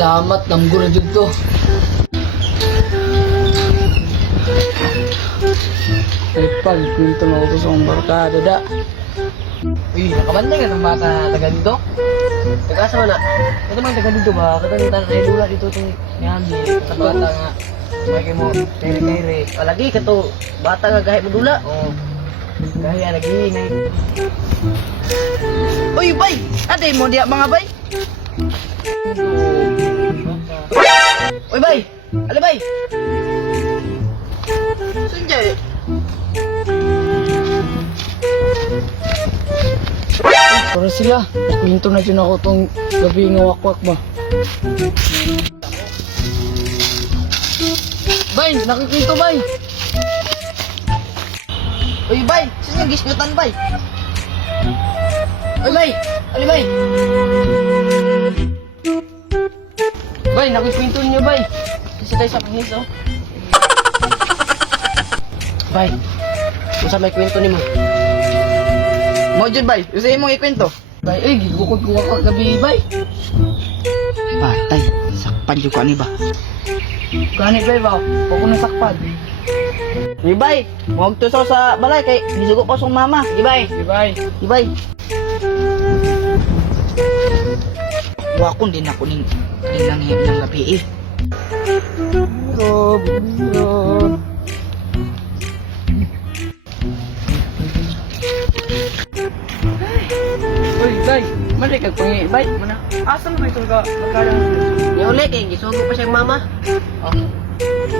Salamat, namgura dito. Ay pag, kwento mo ako sa mga barkada da. Uy, nakabanda ka ng bata taga dito? Taga asa na? Ito man taga dito ba? Katanitan ay dula dito itong nihambi. Sa bata nga. May kayo mo, kere-kere. Palagi ka to, bata nga kahit mo dula. O, kahit naghihinay. Uy, bay! Ate mo diya mga bay? Uy, bay! Ali, bay! Sunjay! Para sila, kwento na dyan ako tong gabi nga wakwak ba. Bay, nakikwento bay! Uy, bay! Saan yung gisnyutan, bay? Uy, bay! Ali, bay! Bay, nakikwento niyo, bay. Kasi tayo sa pangis, oh. Bay, kung sa may kwento ni mo. Mo dyan bay, usahin mong ikwento. Bay, ay, gigukod ko ako gabi, bay. Batay, sakpan yung kani ba? Kani bay ba? Huwag ko nasakpan. Di bay, huwag tusaw sa balay kay nisugo ko song mama. Di bay. Di bay. Di bay. Wakon din ako ning nangyayari ng gabi eh. Biro. Uy, bay, mali kag pangi, bay, mana? Asa mo ito ka magkarang? Ni uli kay gisugo pa siyang mama. Oh.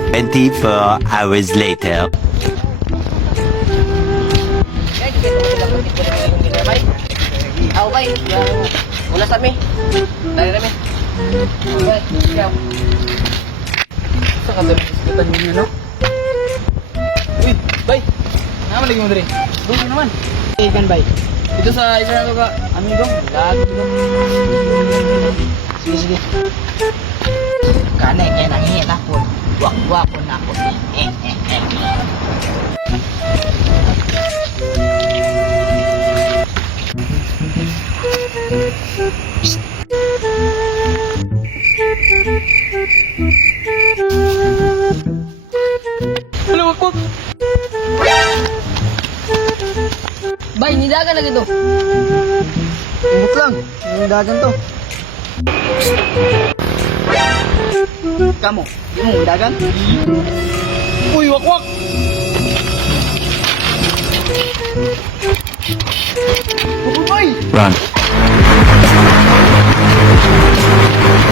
24 hours later. Kaya kita mo sila pagkita na yung gina, bay. Aw, bay. Wala sa mi. Dari na mi. Bay, ikaw. Sa kada nakisikitan ninyo, no? Uy, bay! Naman lagi mo dali. Doon naman. Ikan, bay. Ito sa isa na ito ka, amigo. Lagi ko. Sige, sige. Kanay, kaya nangihin ako. Wak-wak ko na ako. Ano, wak-wak? Bay, nidagan lagi to. Ubot lang. Yung dagan to. Kamu, yung mong dagan? Uy, wak-wak! Uy, bay! Run.